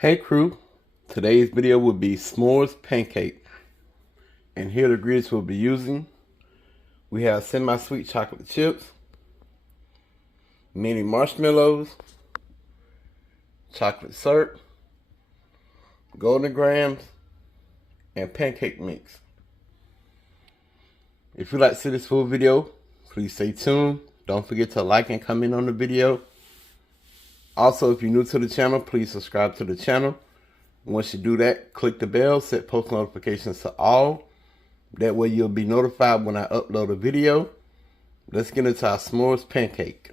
Hey crew, today's video will be s'mores pancake, and here are the ingredients we'll be using. We have semi-sweet chocolate chips, mini marshmallows, chocolate syrup, golden grams, and pancake mix. If you'd like to see this full video, please stay tuned. Don't forget to like and comment on the video. Also, if you're new to the channel, please subscribe to the channel. Once you do that, click the bell, set post notifications to all. That way you'll be notified when I upload a video. Let's get into our s'mores pancake.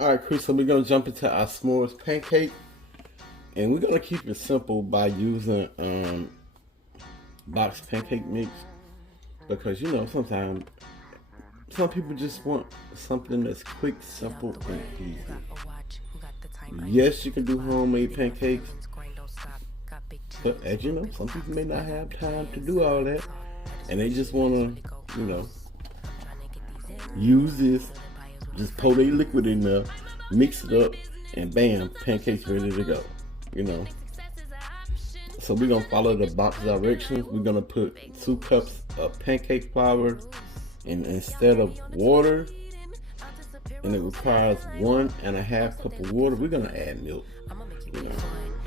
Alright, Chris, so we're going to jump into our s'mores pancake. And we're going to keep it simple by using boxed pancake mix. Because, you know, sometimes some people just want something that's quick, simple, and easy. Yes, you can do homemade pancakes, but as you know, some people may not have time to do all that, and they just want to, you know, use this, just pour their liquid in there, mix it up, and bam, pancakes ready to go, you know. So we're going to follow the box directions. We're going to put 2 cups of pancake flour, and instead of water, and it requires 1.5 cup of water, we're gonna add milk. You know.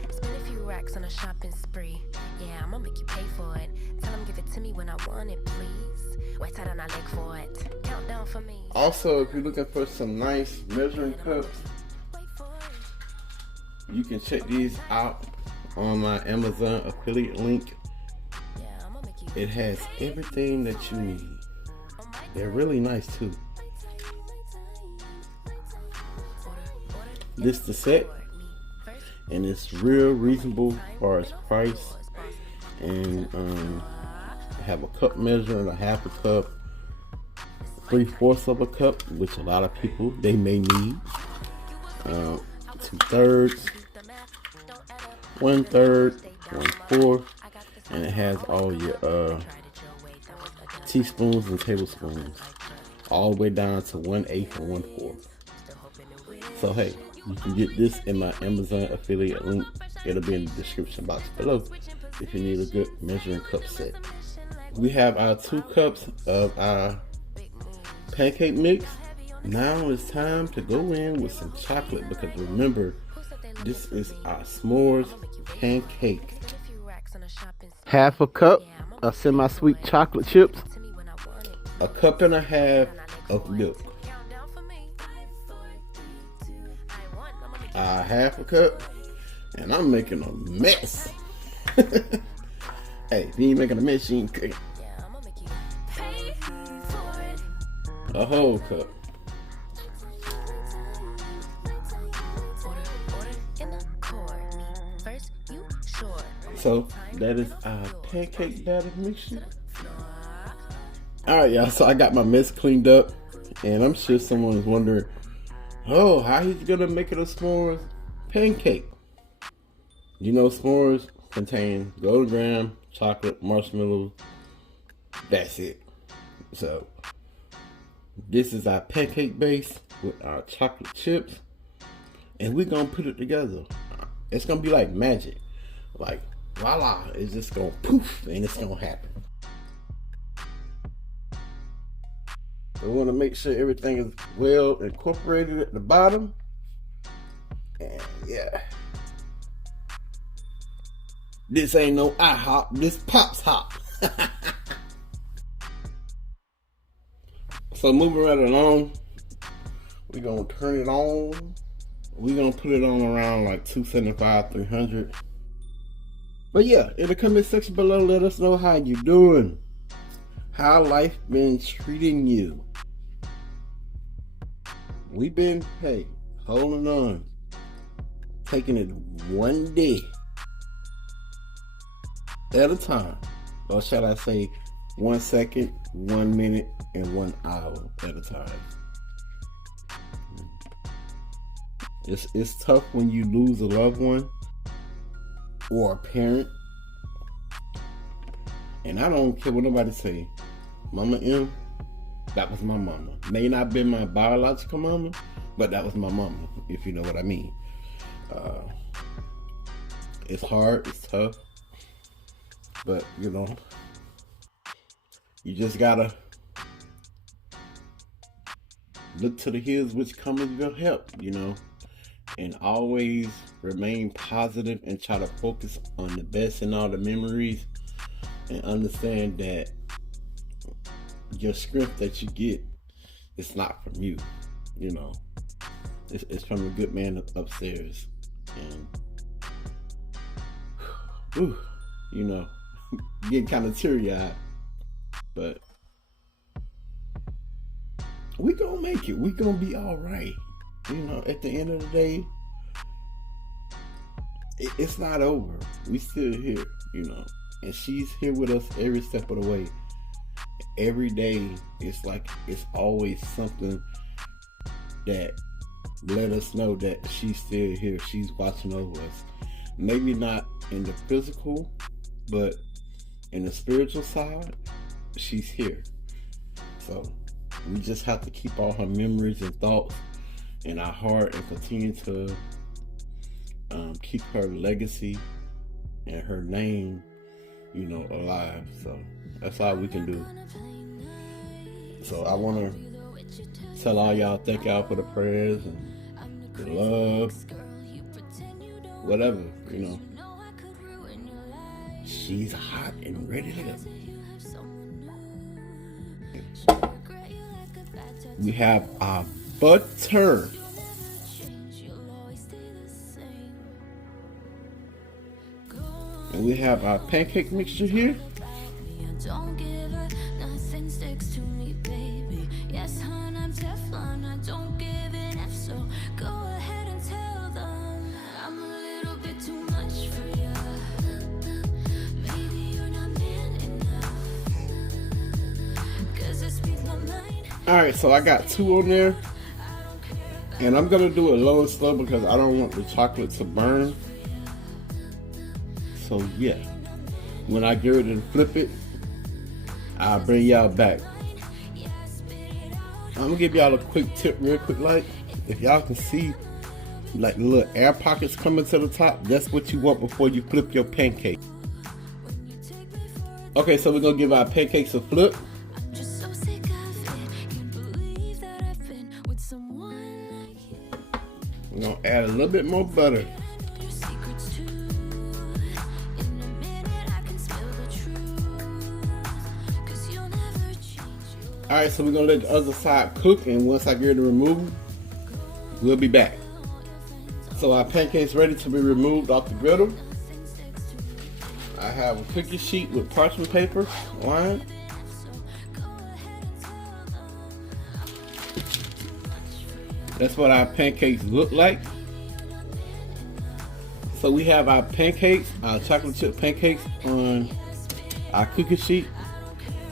Spend a few racks on a shopping spree. Yeah, I'm gonna make you pay for it. Tell them give it to me when I want it, please. Wait till I leg for it. Countdown for me. Also, if you're looking for some nice measuring cups, you can check these out on my Amazon affiliate link. It has everything that you need. They're really nice too. This the set, and it's real reasonable as far as price. And have a cup measure and a 1/2 cup, 3/4 of a cup, which a lot of people they may need. 2/3, 1/3, 1/4, and it has all your teaspoons and tablespoons, all the way down to 1/8 and 1/4. So hey, you can get this in my Amazon affiliate link. It'll be in the description box below if you need a good measuring cup set. We have our 2 cups of our pancake mix. Now it's time to go in with some chocolate, because remember, this is our s'mores pancake. 1/2 cup of semi-sweet chocolate chips, 1.5 cups of milk, 1/2 cup, and I'm making a mess. Hey, if you ain't making a mess, you ain't cooking. A whole cup. So that is our pancake batter mixture. Alright, y'all, so I got my mess cleaned up, and I'm sure someone is wondering, oh, how he's gonna make it a s'mores pancake. You know, s'mores contain golden graham, chocolate, marshmallows. That's it. So this is our pancake base with our chocolate chips, and we're gonna put it together. It's gonna be like magic. Like, voila, it's just gonna poof, and it's gonna happen. We want to make sure everything is well incorporated at the bottom. And yeah, this ain't no IHOP, this Pops Hop. So moving right along, we're gonna turn it on. We're gonna put it on around like 275, 300. But yeah, in the comment section below, let us know how you doing. How life been treating you. We've been, hey, holding on. Taking it one day at a time. Or shall I say 1 second, 1 minute, and 1 hour at a time. It's tough when you lose a loved one or a parent. And I don't care what nobody say. Mama M, that was my mama. May not have been my biological mama, but that was my mama, if you know what I mean. It's hard, it's tough, but you know, you just gotta look to the hills which cometh your help, you know, and always remain positive and try to focus on the best in all the memories, and understand that your strength that you get, it's not from you, you know, it's from a good man upstairs. And ooh, you know, getting kind of teary-eyed, but we gonna make it. We gonna be all right. You know, at the end of the day, it's not over. We still here, you know, and she's here with us every step of the way. Every day, it's like it's always something that let us know that she's still here. She's watching over us. Maybe not in the physical, but in the spiritual side, she's here. So we just have to keep all her memories and thoughts in our heart and continue to keep her legacy and her name, you know, alive. So that's all we can do. So I want to tell all y'all, thank y'all for the prayers and the love, whatever, you know. She's hot and ready to go. We have our butter. And we have our pancake mixture here. Alright, so I got 2 on there. And I'm going to do it low and slow because I don't want the chocolate to burn. So yeah, when I get ready to flip it, I'll bring y'all back. I'm going to give y'all a quick tip real quick. Like, if y'all can see like the little air pockets coming to the top, that's what you want before you flip your pancake. Okay, so we're going to give our pancakes a flip. We're going to add a little bit more butter. Alright, so we're going to let the other side cook, and once I get it removed, we'll be back. So our pancakes ready to be removed off the griddle. I have a cookie sheet with parchment paper lined. That's what our pancakes look like. So we have our pancakes, our chocolate chip pancakes on our cookie sheet.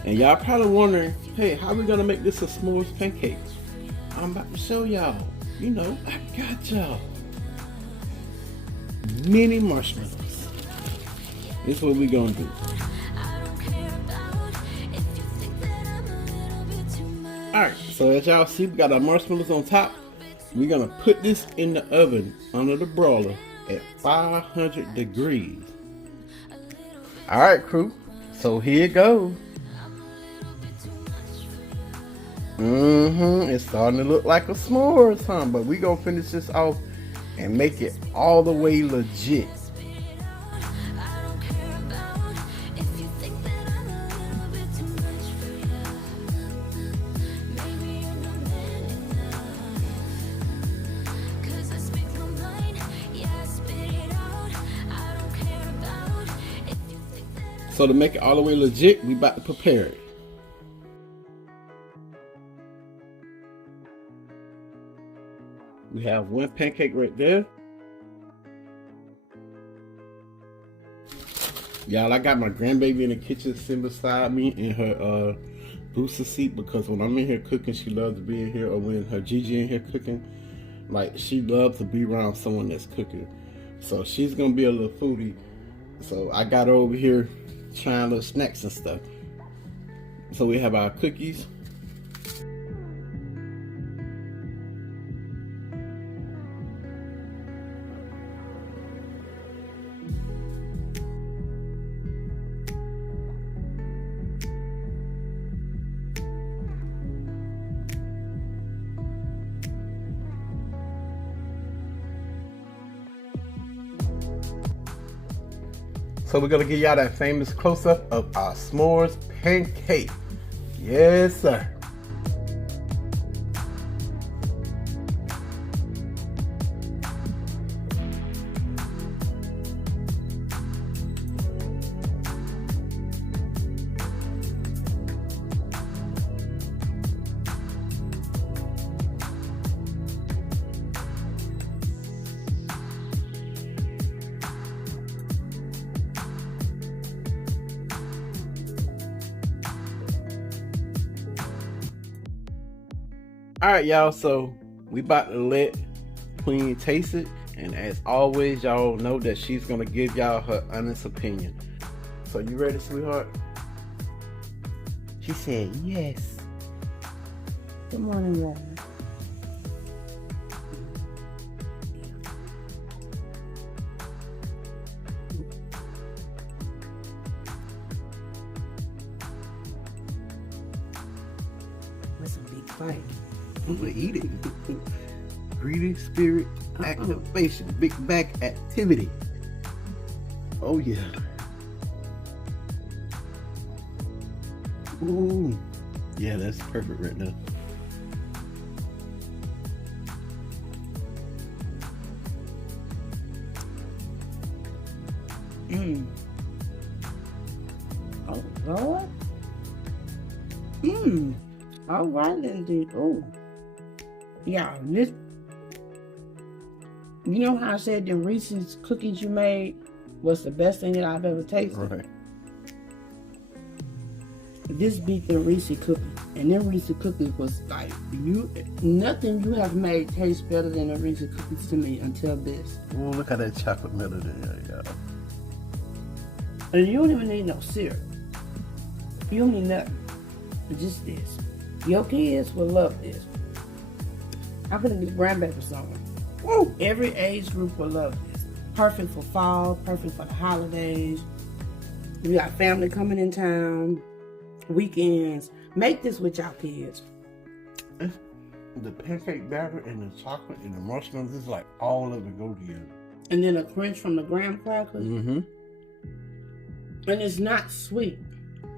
And y'all probably wondering, hey, how are we gonna make this a s'mores pancake? I'm about to show y'all. You know, I got y'all. Mini marshmallows. This is what we gonna do. Alright, so as y'all see, we got our marshmallows on top. We're gonna put this in the oven under the broiler at 500 degrees. Alright, crew. So here it goes. It's starting to look like a s'mores, huh? But we gonna finish this off and make it all the way legit. So to make it all the way legit, we about to prepare it. We have one pancake right there. Y'all, I got my grandbaby in the kitchen sitting beside me in her booster seat, because when I'm in here cooking, she loves to be in here, or when her Gigi in here cooking, like, she loves to be around someone that's cooking. So she's gonna be a little foodie. So I got her over here trying little snacks and stuff. So we have our cookies. So we're gonna give y'all that famous close-up of our s'mores pancake. Yes, sir. All right, y'all, so we about to let Queen taste it, and as always, y'all know that she's gonna give y'all her honest opinion. So you ready, sweetheart? She said yes. Good morning, y'all. That's a big fight. I'm gonna eat it. Greedy spirit activation, big back activity. Oh yeah. Ooh, yeah, that's perfect right now. Oh, Lord. All right, indeed. Oh. Yeah, this. You know how I said the Reese's cookies you made was the best thing that I've ever tasted? Right. This beat the Reese's cookies. And them Reese's cookies was like, nothing you have made tastes better than the Reese's cookies to me until this. Oh, look at that chocolate melody there, y'all. And you don't even need no syrup. You don't need nothing. Just this. Your kids will love this. I could have this grandbaby song. Woo! Every age group will love this. Perfect for fall, perfect for the holidays. You got family coming in town, weekends. Make this with y'all kids. The pancake batter and the chocolate and the marshmallows is like all of it go together. And then a crunch from the graham crackers. Mm-hmm. And it's not sweet.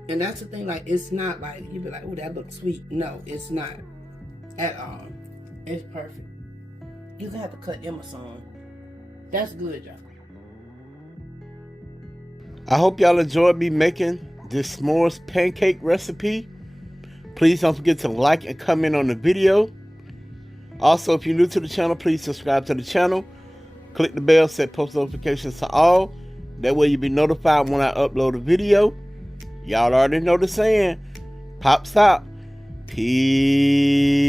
And that's the thing, like, it's not like, you be like, oh, that looks sweet. No, it's not at all. It's perfect. You gonna have to cut Emma some. That's good, y'all. I hope y'all enjoyed me making this s'mores pancake recipe. Please don't forget to like and comment on the video. Also, if you're new to the channel, please subscribe to the channel. Click the bell, set post notifications to all. That way you'll be notified when I upload a video. Y'all already know the saying. Pop, stop. Peace.